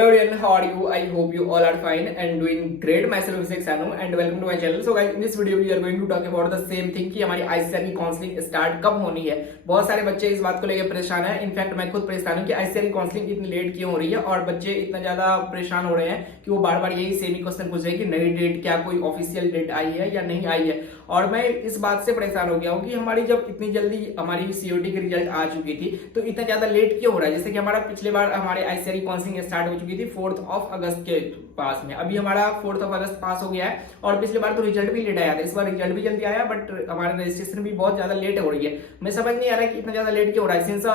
Hello everyone, how are you? I hope you all are fine and doing great. Myself Abhishek Sanu and welcome to my channel. So guys, in this video we are going to talk about the same thing कि हमारी ICR की counselling start कब होनी है। बहुत सारे बच्चे इस बात को लेकर परेशान हैं। इनफैक्ट मैं खुद परेशान हूँ कि आईसीआर की काउंसलिंग इतनी लेट क्यों हो रही है और बच्चे इतना ज्यादा परेशान हो रहे हैं कि वो बार बार यही सेम ही क्वेश्चन पूछ रहे हैं कि नई डेट, क्या कोई ऑफिशियल डेट आई है या नहीं आई है। और मैं इस बात से परेशान हो गया हूँ कि हमारी जब इतनी जल्दी हमारी सीओटी की रिजल्ट आ चुकी थी तो इतना ज्यादा लेट क्यों हो रहा है। जैसे कि हमारा पिछले बार हमारे आईसीआर की काउंसलिंग स्टार्ट हो चुकी थी 4 अगस्त के पास में। अभी हमारा 4 अगस्त पास हो गया है और पिछले बार तो रिजल्ट भी लेट आया था। इस बार रिजल्ट भी जल्दी आया बट हमारा रजिस्ट्रेशन भी बहुत ज्यादा लेट हो रही है। मैं समझ नहीं आ रहा है कि इतना ज्यादा लेट क्यों हो रहा है। सिंस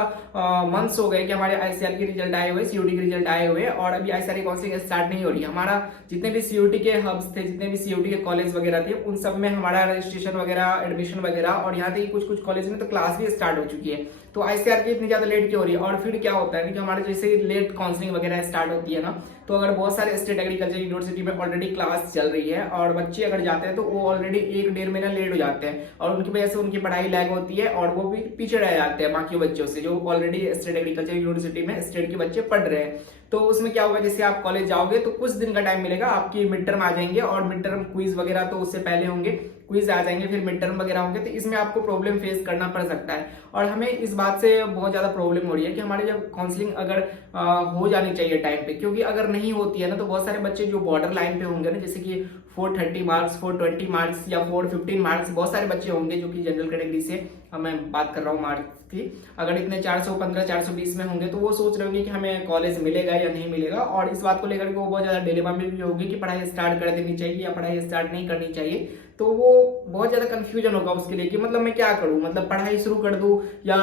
मंथ्स हो गए कि हमारे आईसीआर की रिजल्ट आए हुए, सीओटी के रिजल्ट आए हुए और अभी आईसीआर की काउंसलिंग स्टार्ट नहीं हो रही है। हमारा जितने भी सीओटी के हब्स थे, जितने भी सीओटी के कॉलेज वगैरह थे, उन सब में हमारा रजिस्ट्रेशन वगैरह, एडमिशन वगैरह और यहाँ तक कुछ कॉलेज में तो क्लास भी स्टार्ट हो चुकी है। तो आईसीआर की इतनी ज्यादा लेट क्यों हो रही है। और फिर क्या होता है कि हमारे जैसे लेट काउंसलिंग वगैरह स्टार्ट होती है ना, तो अगर बहुत सारे स्टेट एग्रीकल्चर यूनिवर्सिटी में ऑलरेडी क्लास चल रही है और बच्चे अगर जाते हैं तो वो ऑलरेडी 1-1.5 महीना लेट हो जाते हैं और उनकी वजह से उनकी पढ़ाई लैग होती है और वो भी पीछे रह जाते हैं बाकी बच्चों से जो ऑलरेडी स्टेट एग्रीकल्चर यूनिवर्सिटी में स्टेट के बच्चे पढ़ रहे हैं। तो उसमें क्या होगा, जैसे आप कॉलेज जाओगे तो कुछ दिन का टाइम मिलेगा, आपकी मिड टर्म आ जाएंगे और मिड टर्म क्विज वगैरह तो उससे पहले होंगे, क्विज आ जाएंगे, फिर मिड टर्म वगैरह होंगे, तो इसमें आपको प्रॉब्लम फेस करना पड़ सकता है। और हमें इस बात से बहुत ज्यादा प्रॉब्लम हो रही है कि हमारी जब काउंसलिंग अगर हो जानी चाहिए टाइम पे, क्योंकि अगर नहीं होती है ना तो बहुत सारे बच्चे जो बॉर्डर लाइन पे होंगे ना, जैसे कि 430 मार्क्स, 420 मार्क्स या 415 मार्क्स, बहुत सारे बच्चे होंगे जो कि जनरल कैटेगरी से मैं बात कर रहा हूँ मार्क्स की, अगर इतने 415 420 में होंगे तो वो सोच रहे होंगे कि हमें कॉलेज मिलेगा या नहीं मिलेगा। और इस बात को लेकर के वो बहुत ज्यादा डिलेमा में भी होगी कि पढ़ाई स्टार्ट कर देनी चाहिए या पढ़ाई स्टार्ट नहीं करनी चाहिए। तो वो बहुत ज्यादा कंफ्यूजन होगा उसके लिए कि मतलब मैं क्या करूं, मतलब पढ़ाई शुरू कर दूं या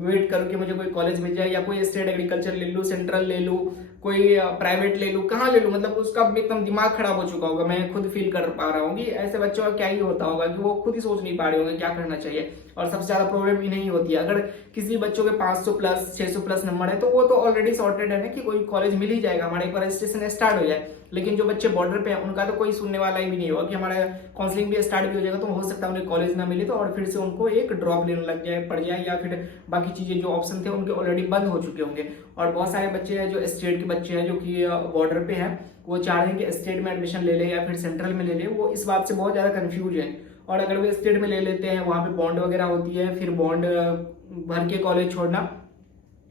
वेट करूं कि मुझे कोई कॉलेज मिल जाए या कोई स्टेट एग्रीकल्चर ले लूं, सेंट्रल ले लूं, कोई प्राइवेट ले लूं, कहाँ ले लूं। मतलब उसका एकदम दिमाग खराब हो चुका होगा। मैं खुद फील कर पा रहा हूँ कि ऐसे बच्चों का क्या ही होता होगा कि वो खुद ही सोच नहीं पा रहे होंगे क्या करना चाहिए। और सबसे ज्यादा प्रॉब्लम इन्हीं होती है। अगर किसी बच्चों के 500 प्लस 600 प्लस नंबर है तो वो तो ऑलरेडी सॉर्टेड है ना कि कोई कॉलेज मिल ही जाएगा, हमारा एक बार रजिस्ट्रेशन स्टार्ट हो जाए। लेकिन जो बच्चे बॉर्डर पे हैं उनका तो कोई सुनने वाला ही भी नहीं होगा कि हमारा काउंसलिंग भी स्टार्ट भी हो जाएगा तो हो सकता है उन्हें कॉलेज ना मिले तो और फिर से उनको एक ड्रॉप लेने लग जाए, पड़ जाए, या फिर बाकी चीजें जो ऑप्शन थे उनके ऑलरेडी बंद हो चुके होंगे। और बहुत सारे बच्चे हैं जो स्टेट के बच्चे हैं जो कि बॉर्डर पे हैं, वो चाह रहे हैं कि स्टेट में एडमिशन ले ले या फिर सेंट्रल में ले ले। वो इस बात से बहुत ज्यादा कंफ्यूज है। और अगर वो स्टेट में ले लेते हैं, वहां पे बॉन्ड वगैरह होती है, फिर बॉन्ड भर के कॉलेज छोड़ना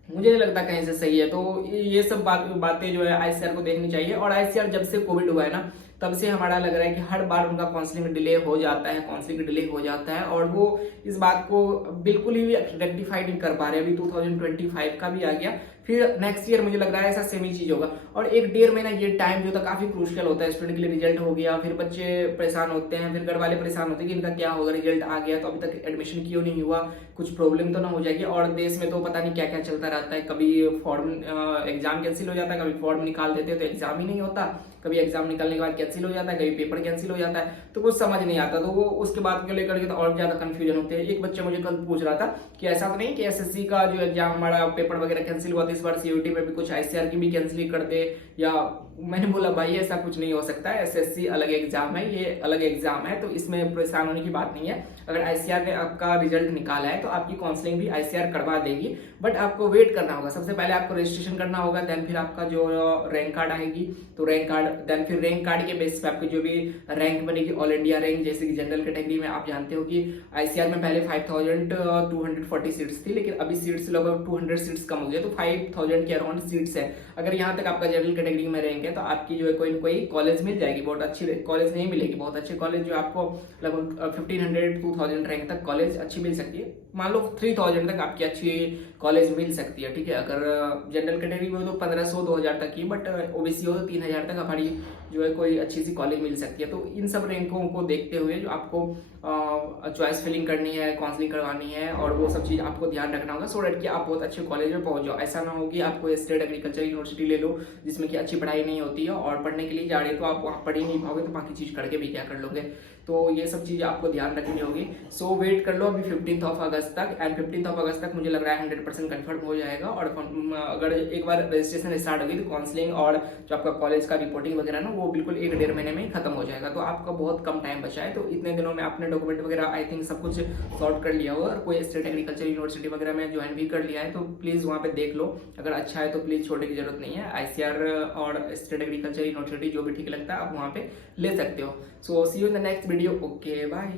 मुझे नहीं लगता कहीं से सही है। तो ये सब बातें जो है आईसीआर को देखनी चाहिए। और आईसीआर जब से कोविड हुआ है ना तब से हमारा लग रहा है कि हर बार उनका काउंसलिंग डिले हो जाता है, काउंसलिंग डिले हो जाता है और वो इस बात को बिल्कुल ही रेक्टिफाई नहीं कर पा रहे। अभी 2025 का भी आ गया, फिर नेक्स्ट ईयर मुझे लग रहा है ऐसा सेम ही चीज होगा। और 1-1.5 महीना ये टाइम जो था काफी क्रूशियल होता है स्टूडेंट के लिए। रिजल्ट हो गया, फिर बच्चे परेशान होते हैं, फिर घर वाले परेशान होते हैं कि इनका क्या होगा, रिजल्ट आ गया तो अभी तक एडमिशन क्यों नहीं हुआ, कुछ प्रॉब्लम तो ना हो जाएगी। और देश में तो पता नहीं क्या क्या चलता रहता है, कभी फॉर्म एग्जाम कैंसिल हो जाता है, कभी फॉर्म निकाल देते हैं तो एग्जाम ही नहीं होता, कभी एग्जाम निकलने के बाद कैंसिल हो जाता है, कभी पेपर कैंसिल हो जाता है, तो कुछ समझ नहीं आता। तो वो उसके बाद को लेकर के तो और ज्यादा कंफ्यूजन होते हैं। एक बच्चा मुझे कल पूछ रहा था कि ऐसा तो नहीं कि एसएससी का जो एग्जाम हमारा पेपर वगैरह कैंसिल हुआ था, इस बार सीयूटी में भी कुछ आईसीआर की भी कैंसिल कर दे या। मैंने बोला भाई ऐसा कुछ नहीं हो सकता है, एसएससी अलग एग्जाम है, ये अलग एग्जाम है, तो इसमें परेशान होने की बात नहीं है। अगर आईसीआर ने आपका रिजल्ट निकाला है तो आपकी काउंसलिंग भी आईसीआर करवा देगी, बट आपको वेट करना होगा। सबसे पहले आपको रजिस्ट्रेशन करना होगा, देन फिर आपका जो रैंक कार्ड आएगी तो रैंक कार्ड, देन फिर रैंक कार्ड के बेस पे आपकी जो भी रैंक बनेगी ऑल इंडिया रैंक। जैसे कि जनरल कैटेगरी में आप जानते हो कि आईसीआर में पहले 5240 सीट्स थी, लेकिन अभी सीट्स लगभग 200 सीट्स कम हो गया, तो 5000 के अराउंड सीट्स है। अगर यहाँ तक आपका जनरल कैटेगरी में रैंक है तो आपकी जो है कोई ना कोई कॉलेज मिल जाएगी। बहुत अच्छी कॉलेज नहीं मिलेगी, बहुत अच्छे कॉलेज जो आपको लगभग 1500-2000 रैंक तक कॉलेज अच्छी मिल सकती है। मान लो 3000 तक आपकी अच्छी कॉलेज मिल सकती है, ठीक है। अगर जनरल कैटेगरी में हो तो 1500-2000 तक ही, बट ओबीसी हो तो 3000 तक हमारी जो है कोई अच्छी सी कॉलेज मिल सकती है। तो इन सब रैंकों को देखते हुए जो आपको चॉइस फिलिंग करनी है, काउंसलिंग करवानी है और वो सब चीज आपको ध्यान रखना होगा, सो डेट कि आप बहुत अच्छे कॉलेज में पहुंच जाओ। ऐसा ना हो कि आप कोई स्टेट एग्रीकल्चर यूनिवर्सिटी ले लो जिसमें कि अच्छी पढ़ाई नहीं होती है और पढ़ने के लिए जा रहे हो तो आप वहाँ पढ़ ही नहीं पाओगे, तो बाकी चीज करके भी क्या कर लोगे। तो ये सब चीज आपको ध्यान रखनी होगी। सो वेट कर लो अभी 15 अगस्त तक, एंड 15 अगस्त तक मुझे लग रहा है 100% कंफर्म हो जाएगा। और अगर एक बार रजिस्ट्रेशन स्टार्ट होगी तो काउंसलिंग और जो आपका कॉलेज का रिपोर्टिंग वगैरह ना वो बिल्कुल 1-1.5 महीने में ही खत्म हो जाएगा। तो आपका बहुत कम टाइम बचा है, तो इतने दिनों में आपने डॉक्यूमेंट वगैरह आई थिंक सब कुछ सॉर्ट कर लिया होगा। और कोई स्टेट एग्रीकल्चर यूनिवर्सिटी वगैरह में ज्वाइन भी कर लिया है तो प्लीज वहाँ पे देख लो, अगर अच्छा है तो प्लीज छोड़ने की जरूरत जरूरत नहीं है। ICR और स्टेट एग्रीकल्चर यूनिवर्सिटी जो भी ठीक लगता है आप वहाँ पे ले सकते हो। So see you in the next video. Okay bye.